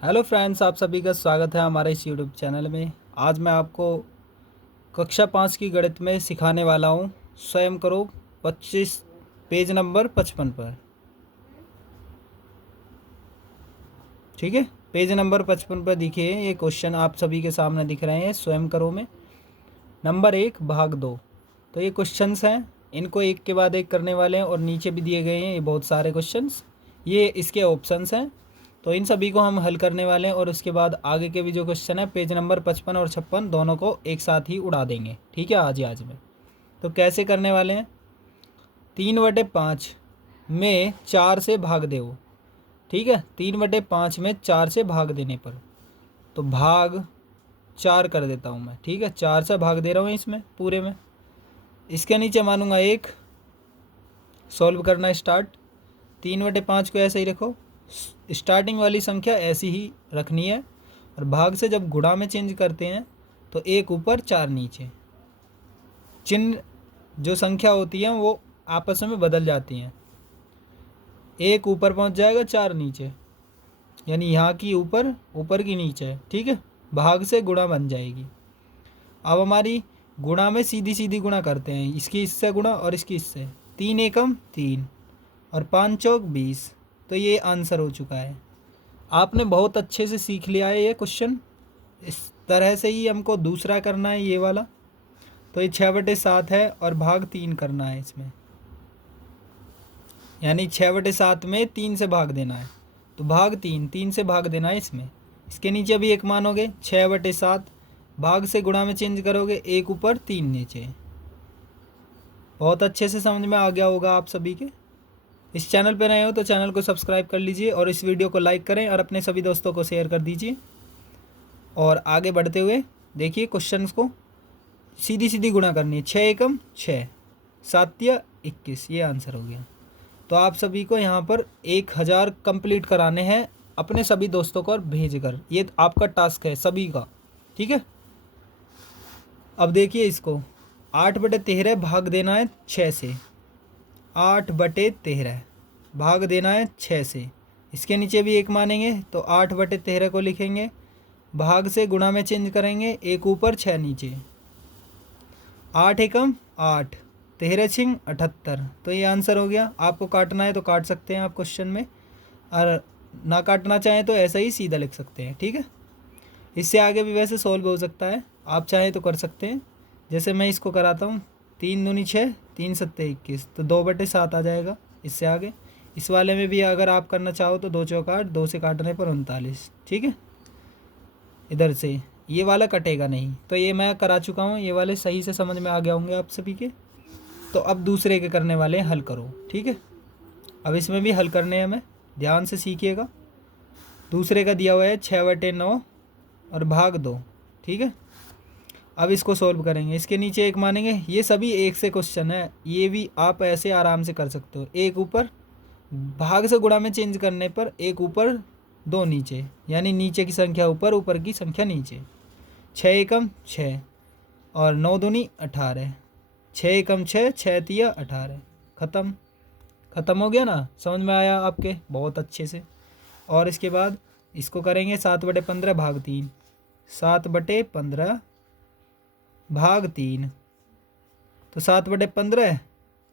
Hello friends, आप सभी का स्वागत है हमारे इस यूट्यूब चैनल में। आज मैं आपको कक्षा 5 की गणित में सिखाने वाला हूँ। स्वयं करो 25 पेज नंबर 55 पर। ठीक है, पेज नंबर 55 पर देखिए, ये क्वेश्चन आप सभी के सामने दिख रहे हैं। स्वयं करो में नंबर 1 भाग 2। तो ये क्वेश्चंस हैं, इनको एक के बाद एक करने वाले हैं और नीचे भी दिए गए हैं ये बहुत सारे क्वेश्चंस। ये इसके ऑप्शंस हैं, तो इन सभी को हम हल करने वाले हैं और उसके बाद आगे के भी जो क्वेश्चन है पेज नंबर 55 और 56 दोनों को एक साथ ही उड़ा देंगे। ठीक है, आज में तो कैसे करने वाले हैं। 3/5 में 4 से भाग दो। ठीक है, 3/5 में 4 से भाग देने पर तो भाग 4 कर देता हूँ मैं। ठीक है, 4 से भाग दे रहा हूँ इसमें पूरे में। इसके नीचे मानूंगा 1। सॉल्व करना स्टार्ट। 3/5 को ऐसे ही रखो, स्टार्टिंग वाली संख्या ऐसी ही रखनी है और भाग से जब गुणा में चेंज करते हैं तो 1 ऊपर 4 नीचे। चिन्ह जो संख्या होती है वो आपस में बदल जाती हैं। 1 ऊपर पहुंच जाएगा, 4 नीचे, यानी यहाँ की ऊपर, ऊपर की नीचे। ठीक है, भाग से गुणा बन जाएगी। अब हमारी गुणा में सीधी सीधी गुणा करते हैं, इसकी इससे गुणा और इसकी इससे। 3 एकम 3 और 5 चौक 20। तो ये आंसर हो चुका है। आपने बहुत अच्छे से सीख लिया है ये क्वेश्चन। इस तरह से ही हमको दूसरा करना है, ये वाला। तो ये 6/7 है और भाग 3 करना है इसमें, यानी 6/7 में 3 से भाग देना है। तो भाग 3 से भाग देना है इसमें। इसके नीचे भी एक मानोगे, 6/7 भाग से गुणा में चेंज करोगे, 1 ऊपर 3 नीचे। बहुत अच्छे से समझ में आ गया होगा आप सभी के। इस चैनल पर नए हो तो चैनल को सब्सक्राइब कर लीजिए और इस वीडियो को लाइक करें और अपने सभी दोस्तों को शेयर कर दीजिए। और आगे बढ़ते हुए देखिए, क्वेश्चन को सीधी सीधी गुणा करनी है। 6 एकम 6, 7 21, ये आंसर हो गया। तो आप सभी को यहाँ पर 1000 कंप्लीट कराने हैं अपने सभी दोस्तों को और भेज कर। ये आपका टास्क है सभी का। ठीक है, अब देखिए इसको 8/13 भाग देना है 6 से। 8/13 भाग देना है 6 से। इसके नीचे भी एक मानेंगे तो 8/13 को लिखेंगे, भाग से गुणा में चेंज करेंगे, 1 ऊपर 6 नीचे। 8 एकम 8, 13 छिंग 78। तो ये आंसर हो गया। आपको काटना है तो काट सकते हैं आप क्वेश्चन में, और ना काटना चाहें तो ऐसा ही सीधा लिख सकते हैं। ठीक है, इससे आगे भी वैसे सॉल्व हो सकता है, आप चाहें तो कर सकते हैं। जैसे मैं इसको कराता हूँ, 3 दूनी 6, 3 सत्ते 21, तो 2/7 आ जाएगा। इससे आगे इस वाले में भी अगर आप करना चाहो तो 2 चौक 8, 2 से काटने पर 39। ठीक है, इधर से ये वाला कटेगा नहीं। तो ये मैं करा चुका हूँ, ये वाले सही से समझ में आ गए होंगे आप सभी के। तो अब दूसरे के करने वाले हैं, हल करो। ठीक है, अब इसमें भी हल करने हैं, हमें ध्यान से सीखिएगा। दूसरे का दिया हुआ है 6/9 और भाग 2। ठीक है, अब इसको सोल्व करेंगे। इसके नीचे एक मानेंगे, ये सभी एक से क्वेश्चन है, ये भी आप ऐसे आराम से कर सकते हो। 1 ऊपर, भाग से गुणा में चेंज करने पर 1 ऊपर 2 नीचे, यानी नीचे की संख्या ऊपर, ऊपर की संख्या नीचे। 6 एकम 6 और 9 दूनी 18। 6 एकम 6, 6 तिया 18। ख़त्म। ख़त्म हो गया ना, समझ में आया आपके बहुत अच्छे से। और इसके बाद इसको करेंगे 7/15 भाग 3। 7/15 भाग 3, तो 7/15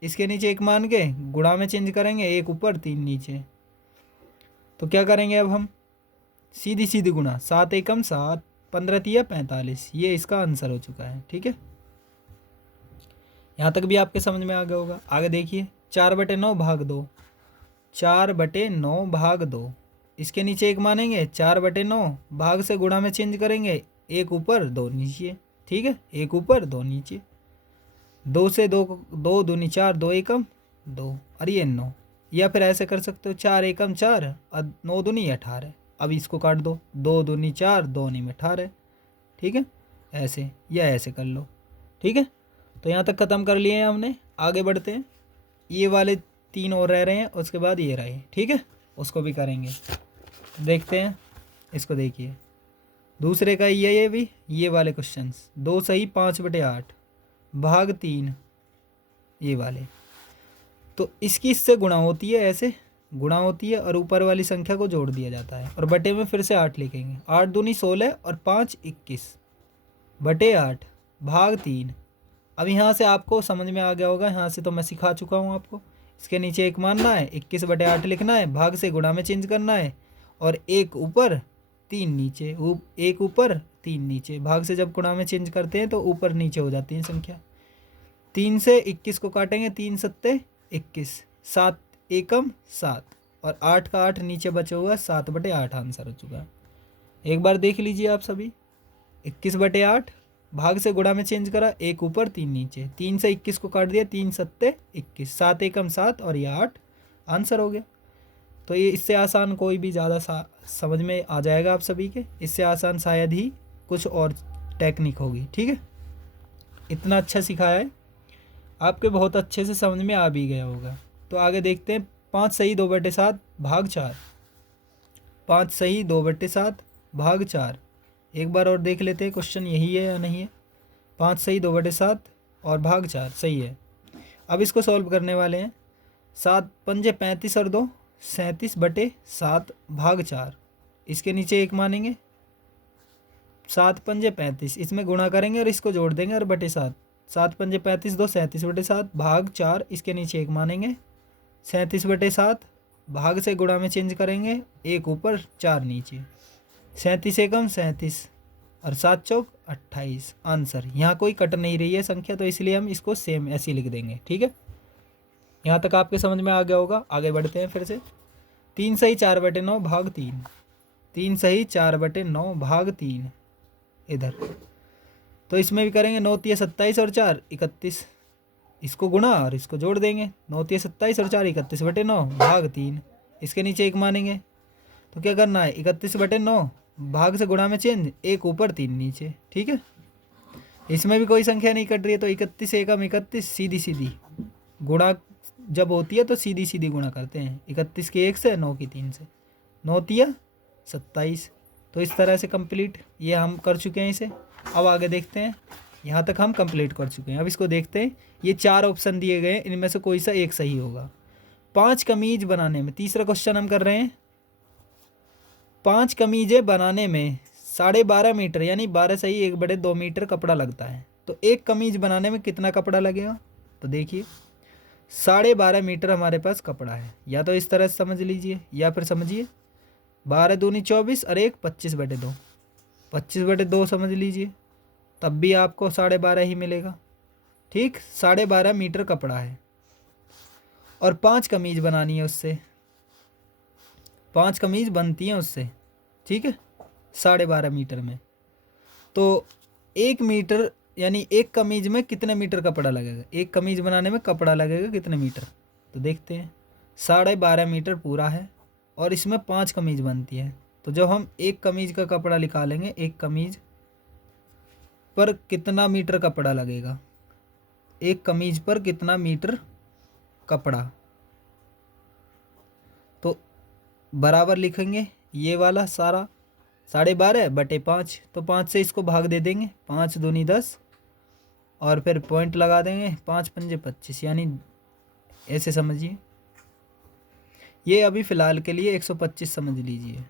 इसके नीचे एक मान के गुणा में चेंज करेंगे, 1 ऊपर 3 नीचे। तो क्या करेंगे अब हम, सीधी सीधी गुणा। 7 एकम 7, 15 तिया 45। ये इसका आंसर हो चुका है। ठीक है, यहाँ तक भी आपके समझ में आ गया होगा। आगे देखिए, 4/9 भाग 2। 4/9 भाग 2, इसके नीचे एक मानेंगे, 4/9 भाग से गुणा में चेंज करेंगे, 1 ऊपर 2 नीचे। ठीक है, 1 ऊपर 2 नीचे। 2 से 2, 2 दूनी 4, 2 एकम 2 और ये 9। या फिर ऐसे कर सकते हो, 4 एकम 4 और 9 दूनी 18। अब इसको काट दो, 2 दूनी 4, 2 नी में 18। ठीक है, ऐसे या ऐसे कर लो। ठीक है, तो यहाँ तक ख़त्म कर लिए हैं हमने। आगे बढ़ते हैं, ये वाले 3 और रह रहे हैं, उसके बाद ये रहे। ठीक है, उसको भी करेंगे। देखते हैं, इसको देखिए, दूसरे का ये भी, ये वाले क्वेश्चंस। 2 सही 5/8 भाग 3, ये वाले। तो इसकी इससे गुणा होती है ऐसे, गुणा होती है और ऊपर वाली संख्या को जोड़ दिया जाता है। और बटे में फिर से 8 लिखेंगे। 8 दूनी 16 और 5 21 बटे 8 भाग 3। अब यहाँ से आपको समझ में आ गया होगा, यहाँ से तो मैं सिखा चुका हूँ आपको। इसके नीचे 1 मानना है, 21 बटे 8 लिखना है, भाग से गुणा में चेंज करना है और 1 ऊपर 3 नीचे, 1 ऊपर 3 नीचे। भाग से जब गुणा में चेंज करते हैं तो ऊपर नीचे हो जाती है संख्या। 3 से 21 को काटेंगे, 3 सत्ते 21, 7 एकम 7 और 8 का 8 नीचे बचा हुआ 7 बटे 8 आंसर हो चुका है। एक बार देख लीजिए आप सभी। 21 बटे 8 भाग से गुणा में चेंज करा, 1 ऊपर 3 नीचे, 3 से 21 को काट दिया, 3 सत्ते 21, 7 एकम 7 और ये 8 आंसर हो गया। तो ये इससे आसान कोई भी ज़्यादा समझ में आ जाएगा आप सभी के। इससे आसान शायद ही कुछ और टेक्निक होगी। ठीक है, इतना अच्छा सिखाया है आपके, बहुत अच्छे से समझ में आ भी गया होगा। तो आगे देखते हैं। 5 सही 2 बटे 7 भाग 4। 5 सही 2 बटे 7 भाग 4। एक बार और देख लेते हैं क्वेश्चन यही है या नहीं है। 5 सही 2 बटे 7 और भाग 4 सही है। अब इसको सॉल्व करने वाले हैं। 7 पंजे 35 और 2 37 बटे 7 भाग 4। इसके नीचे 1 मानेंगे। 7 पंजे 35, इसमें गुणा करेंगे और इसको जोड़ देंगे और बटे 7। 7 पंजे 35, 2 37 बटे 7 भाग 4। इसके नीचे 1 मानेंगे। 37 बटे 7 भाग से गुणा में चेंज करेंगे, 1 ऊपर 4 नीचे, 37 एकम 37 और 7 चौक 28 आंसर। यहाँ कोई कट नहीं रही है संख्या, तो इसलिए हम इसको सेम ऐसे लिख देंगे। ठीक है, यहाँ तक आपके समझ में आ गया होगा। आगे बढ़ते हैं फिर से। 3 सही 4 बटे 9 भाग 3। 3 सही 4 बटे 9 भाग 3 इधर। तो इसमें भी करेंगे। 9 तिया 27 और 4 31, इसको गुणा और इसको जोड़ देंगे। 9 तिया 27 और 4 31 बटे 9 भाग 3। इसके नीचे 1 मानेंगे। तो क्या करना है, 31 बटे 9 भाग से गुणा में चेंज, 1 ऊपर 3 नीचे। ठीक है, इसमें भी कोई संख्या नहीं कट रही है, तो 31 एकम 31 सीधी सीधी गुणा जब होती है तो सीधी सीधी गुणा करते हैं। 31 की 1 से, 9 की 3 से, 9 तिया 27। तो इस तरह से कंप्लीट ये हम कर चुके हैं इसे। अब आगे देखते हैं। यहाँ तक हम कंप्लीट कर चुके हैं। अब इसको देखते हैं। ये 4 ऑप्शन दिए गए हैं, इनमें से कोई सा एक सही होगा। 5 कमीज बनाने में, तीसरा क्वेश्चन हम कर रहे हैं। 5 कमीजें बनाने में 12.5 मीटर यानी 12 सही 1 बटे 2 मीटर कपड़ा लगता है। तो एक कमीज बनाने में कितना कपड़ा लगेगा, तो देखिए 12.5 मीटर हमारे पास कपड़ा है। या तो इस तरह से समझ लीजिए या फिर समझिए 12 दूनी 24 और 1 25 बटे 2, 25 बटे 2 समझ लीजिए, तब भी आपको 12.5 ही मिलेगा। ठीक, 12.5 मीटर कपड़ा है और 5 कमीज बनानी है उससे। 5 कमीज बनती हैं उससे। ठीक है, 12.5 मीटर में। तो 1 मीटर यानी एक कमीज में कितने मीटर कपड़ा लगेगा, एक कमीज बनाने में कपड़ा लगेगा कितने मीटर, तो देखते हैं। 12.5 मीटर पूरा है और इसमें 5 कमीज बनती है। तो जब हम एक कमीज का कपड़ा निकालेंगे, एक कमीज पर कितना मीटर कपड़ा लगेगा, एक कमीज पर कितना मीटर कपड़ा, तो बराबर लिखेंगे ये वाला सारा 12.5 बटे 5। तो 5 से इसको भाग दे देंगे, 5 दूनी 10 और फिर पॉइंट लगा देंगे, 5 पंजे 25 यानी ऐसे समझिए। ये अभी फ़िलहाल के लिए 125 समझ लीजिए।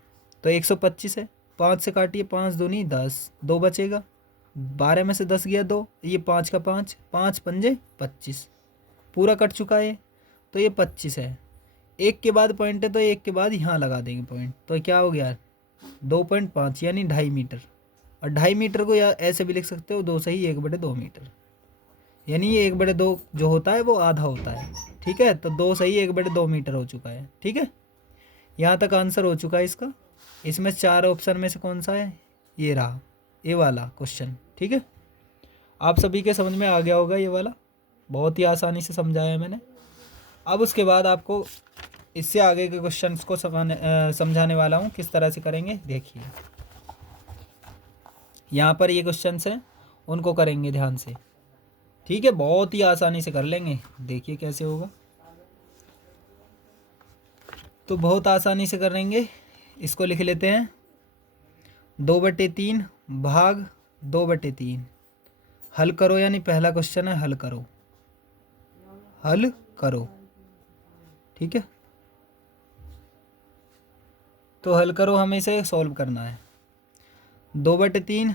तो 125 है, 5 से काटिए, 5 दूनी 10, 2 बचेगा, 12 में से 10 गया 2, ये 5 का 5, 5 पंजे 25 पूरा कट चुका है। तो ये 25 है। एक के बाद पॉइंट है तो एक के बाद यहाँ लगा देंगे पॉइंट, तो क्या हो गया 2.5 यानी 2.5 मीटर। और 2.5 मीटर को या ऐसे भी लिख सकते हो 2 सही 1 बटे 2 मीटर, यानी ये 1 बटे 2 जो होता है वो आधा होता है। ठीक है, तो 2 सही 1 बटे 2 मीटर हो चुका है। ठीक है, यहाँ तक आंसर हो चुका है इसका। इसमें 4 ऑप्शन में से कौन सा है, ये रहा, ये वाला क्वेश्चन। ठीक है, आप सभी के समझ में आ गया होगा ये वाला, बहुत ही आसानी से समझाया है मैंने। अब उसके बाद आपको इससे आगे के क्वेश्चंस को समझाने वाला हूँ किस तरह से करेंगे। देखिए यहाँ पर ये क्वेश्चंस हैं, उनको करेंगे ध्यान से। ठीक है, बहुत ही आसानी से कर लेंगे, देखिए कैसे होगा। तो बहुत आसानी से करेंगे, इसको लिख लेते हैं। 2/3 भाग 2/3 हल करो, यानी पहला क्वेश्चन है हल करो, हल करो। ठीक है, तो हल करो, हमें इसे सॉल्व करना है। 2/3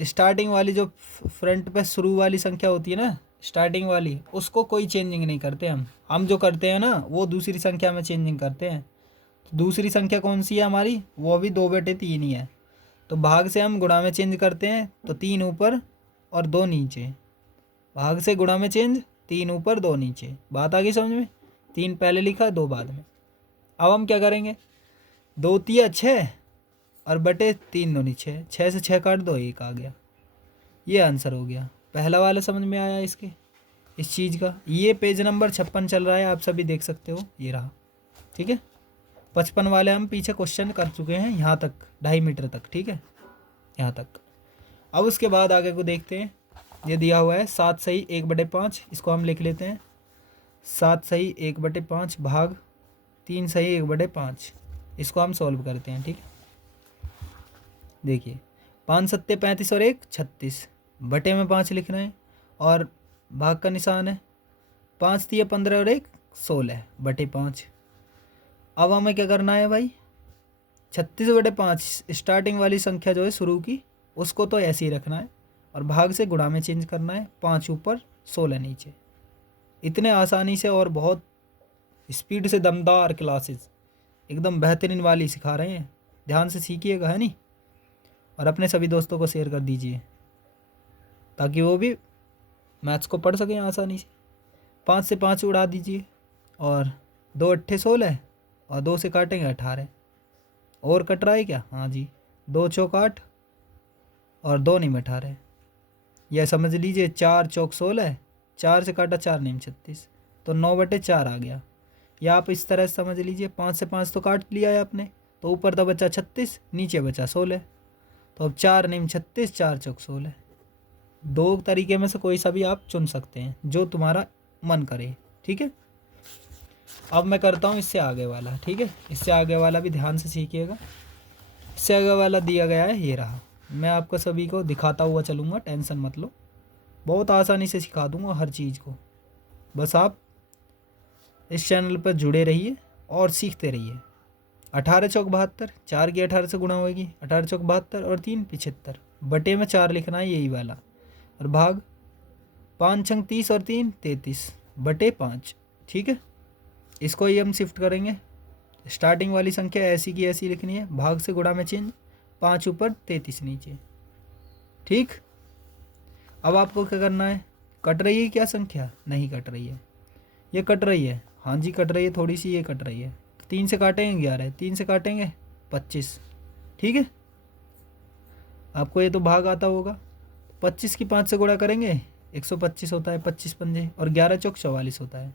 स्टार्टिंग वाली जो फ्रंट पे शुरू वाली संख्या होती है ना, स्टार्टिंग वाली, उसको कोई चेंजिंग नहीं करते हम जो करते हैं ना वो दूसरी संख्या में चेंजिंग करते हैं। तो दूसरी संख्या कौन सी है हमारी, वो भी 2/3 ही है। तो भाग से हम गुणा में चेंज करते हैं, तो 3 ऊपर और 2 नीचे। भाग से गुणा में चेंज, 3 ऊपर 2 नीचे। बात आ गई समझ में? 3 पहले लिखा, 2 बाद में। अब हम क्या करेंगे, 2 तिया 6 और बटे 3 दूनी 6, 6 से 6 काट दो, 1 आ गया। ये आंसर हो गया। पहला वाला समझ में आया इसके, इस चीज़ का। ये पेज नंबर 56 चल रहा है, आप सभी देख सकते हो, ये रहा। ठीक है, 55 वाले हम पीछे क्वेश्चन कर चुके हैं, यहाँ तक 2.5 मीटर तक। ठीक है, यहाँ तक। अब उसके बाद आगे को देखते हैं। ये दिया हुआ है 7 सही 1/5, इसको हम लिख लेते हैं 7 सही 1/5 भाग 3 सही 1/5। इसको हम सॉल्व करते हैं। ठीक है, देखिए 5 सत्ते 35 और 1 36, बटे में 5 लिखना है और भाग का निशान है। 5 तिया 15 और 1 16 बटे 5। अब हमें क्या करना है भाई, 36/5 स्टार्टिंग वाली संख्या जो है शुरू की, उसको तो ऐसे ही रखना है और भाग से गुणा में चेंज करना है। 5 ऊपर 16 नीचे। इतने आसानी से और बहुत स्पीड से दमदार क्लासेस एकदम बेहतरीन वाली सिखा रहे हैं, ध्यान से सीखिएगा, है नहीं? और अपने सभी दोस्तों को शेयर कर दीजिए ताकि वो भी मैथ्स को पढ़ सकें आसानी से। 5 से 5 उड़ा दीजिए और 2 अट्ठे 16 और 2 से काटेंगे 18। और कट रहा है क्या? हाँ जी, 2 चौक 8 और 2 निम 18। यह समझ लीजिए 4 चौक 16, 4 से काटा 4 निम 36, तो 9/4 आ गया। या आप इस तरह से समझ लीजिए, 5 से 5 तो काट लिया है आपने, तो ऊपर तो बचा 36, नीचे बचा 16। तो अब 4 निम 36, 4 चौक 16। 2 तरीके में से कोई सा भी आप चुन सकते हैं, जो तुम्हारा मन करे। ठीक है, अब मैं करता हूँ इससे आगे वाला। ठीक है, इससे आगे वाला भी ध्यान से सीखिएगा। इससे आगे वाला दिया गया है, ये रहा। मैं आपको सभी को दिखाता हुआ चलूँगा, टेंशन मत लो, बहुत आसानी से सिखा दूँगा हर चीज़ को। बस आप इस चैनल पर जुड़े रहिए और सीखते रहिए। 18 चौक 72, 4 की 18 से गुणा होगी, 18 चौक 72 और 3 75, बटे में 4 लिखना है, यही वाला। और भाग 5 छंग 30 और 3 33 बटे 5। ठीक है, इसको ही हम शिफ्ट करेंगे। स्टार्टिंग वाली संख्या ऐसी की ऐसी लिखनी है, भाग से गुणा में चेंज, 5 ऊपर 33 नीचे। ठीक, अब आपको क्या करना है, कट रही है क्या संख्या? नहीं कट रही है, ये कट रही है। हाँ जी कट रही है, थोड़ी सी ये कट रही है। 3 से काटेंगे 11, 3 से काटेंगे 25। ठीक है, आपको ये तो भाग आता होगा। 25 की 5 से गुणा करेंगे 125 होता है, 25 पंजे, और 11 चौक 44 होता है।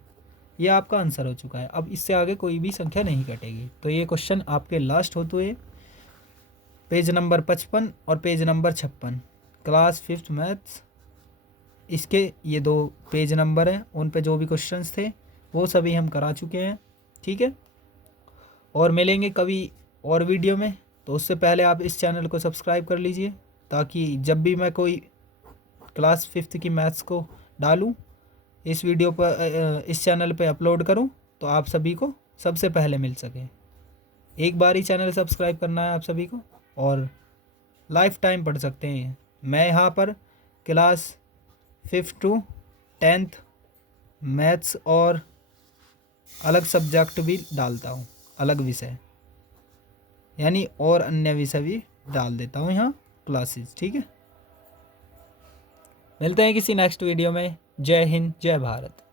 ये आपका आंसर हो चुका है। अब इससे आगे कोई भी संख्या नहीं कटेगी। तो ये क्वेश्चन आपके लास्ट होते हुए पेज नंबर 55 और page number 56 class 5th maths, इसके ये 2 पेज नंबर हैं, उन पे जो भी क्वेश्चंस थे वो सभी हम करा चुके हैं। ठीक है, और मिलेंगे कभी और वीडियो में। तो उससे पहले आप इस चैनल को सब्सक्राइब कर लीजिए, ताकि जब भी मैं कोई क्लास 5th की मैथ्स को डालूं, इस वीडियो पर इस चैनल पे अपलोड करूं, तो आप सभी को सबसे पहले मिल सके। एक बार ही चैनल सब्सक्राइब करना है आप सभी को, और लाइफ टाइम पढ़ सकते हैं। मैं यहाँ पर class 5th to 10th maths और अलग सब्जेक्ट भी डालता हूँ, अलग विषय, यानी और अन्य विषय भी डाल देता हूँ यहाँ क्लासेस। ठीक है, मिलते हैं किसी नेक्स्ट वीडियो में। जय हिंद, जय भारत।